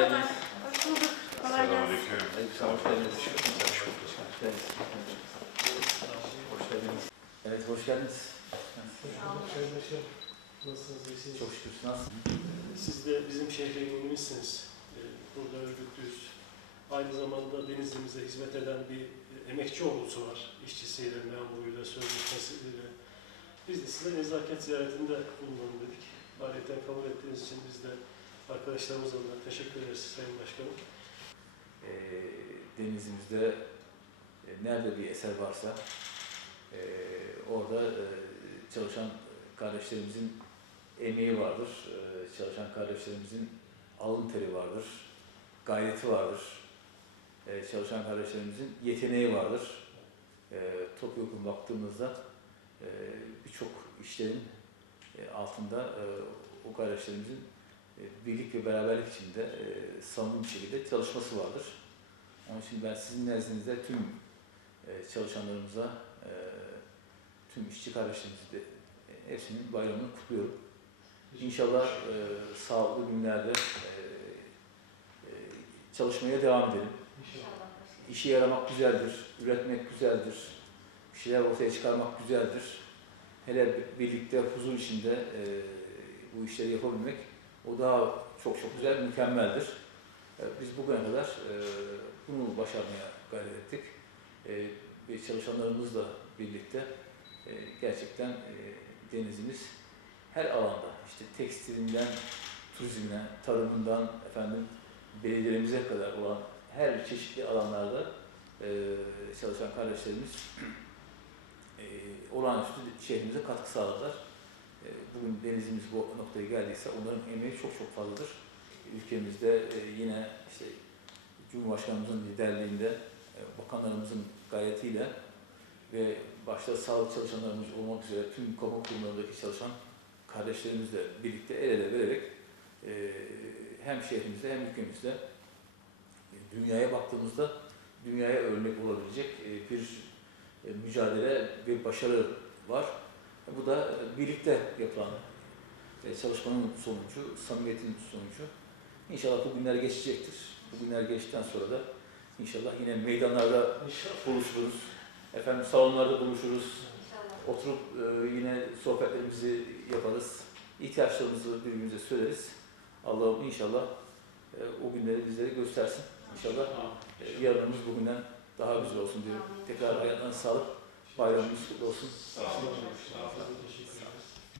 geldiniz. Hoş bulduk. Kolay gelsin. Hoş geldiniz. Hoş geldiniz. Hoş geldiniz. Evet, hoş geldiniz. Nasılsınız? İyisiniz? Çok şükür. Nasılsın? Siz de bizim şehre yenimizsiniz. Ee, Burada örgütlüyüz. Aynı zamanda Denizli'mize hizmet eden bir e, emekçi ordusu var. İşçisiyle, memuruyla, sözleşmesiyle. Biz de size nezaket ziyaretinde bulunalım dedik. Ayrıca kabul ettiğiniz için biz de arkadaşlarımız adına teşekkür ederiz Sayın Başkanım. Ee, denizimizde e, nerede bir eser varsa e, orada e, çalışan kardeşlerimizin emeği vardır. E, çalışan kardeşlerimizin alın teri vardır. Gayreti vardır. E, çalışan kardeşlerimizin yeteneği vardır. E, Topyekun baktığımızda e, birçok işlerin e, altında e, o kardeşlerimizin e, birlik ve beraberlik içinde e, samimi bir şekilde çalışması vardır. Onun için ben sizin nezdinizde tüm e, çalışanlarımıza, e, tüm işçi kardeşlerimizi de e, hepsinin bayramını kutluyorum. İnşallah e, sağlıklı günlerde e, e, çalışmaya devam edelim. İşe yaramak güzeldir, üretmek güzeldir, bir şeyler ortaya çıkarmak güzeldir. Hele birlikte huzur içinde e, bu işleri yapabilmek o daha çok çok güzel, mükemmeldir. E, Biz bugüne kadar e, bunu başarmaya gayret ettik. Ve çalışanlarımızla birlikte e, gerçekten denizimiz her alanda, işte tekstilinden, turizmine, tarımından, efendim belediyelerimize kadar olan her çeşitli alanlarda çalışan kardeşlerimiz e, olağanüstü şehrimize katkı sağladılar. E, Bugün denizimiz bu noktaya geldiyse onların emeği çok çok fazladır. Ülkemizde e, yine işte Cumhurbaşkanımızın liderliğinde, e, bakanlarımızın gayretiyle ve başta sağlık çalışanlarımız olmak üzere tüm kamu kurumlarındaki çalışan kardeşlerimizle birlikte el ele vererek hem şehrimizde hem ülkemizde dünyaya baktığımızda dünyaya örnek olabilecek bir mücadele ve başarı var. Bu da e, birlikte yapılan e, çalışmanın sonucu, samimiyetin sonucu. İnşallah bu günler geçecektir. Bu günler geçtikten sonra da inşallah yine meydanlarda İnşallah. buluşuruz. Efendim salonlarda buluşuruz. Oturup e, yine sohbetlerimizi yaparız. İhtiyaçlarımızı birbirimize söyleriz. Allah'ım inşallah o günleri bizlere göstersin. İnşallah yarınımız bugünden daha güzel olsun diyorum. Tekrar ayağına sağlık. Bayramımız kutlu olsun. Sağ olun. Teşekkür ederim.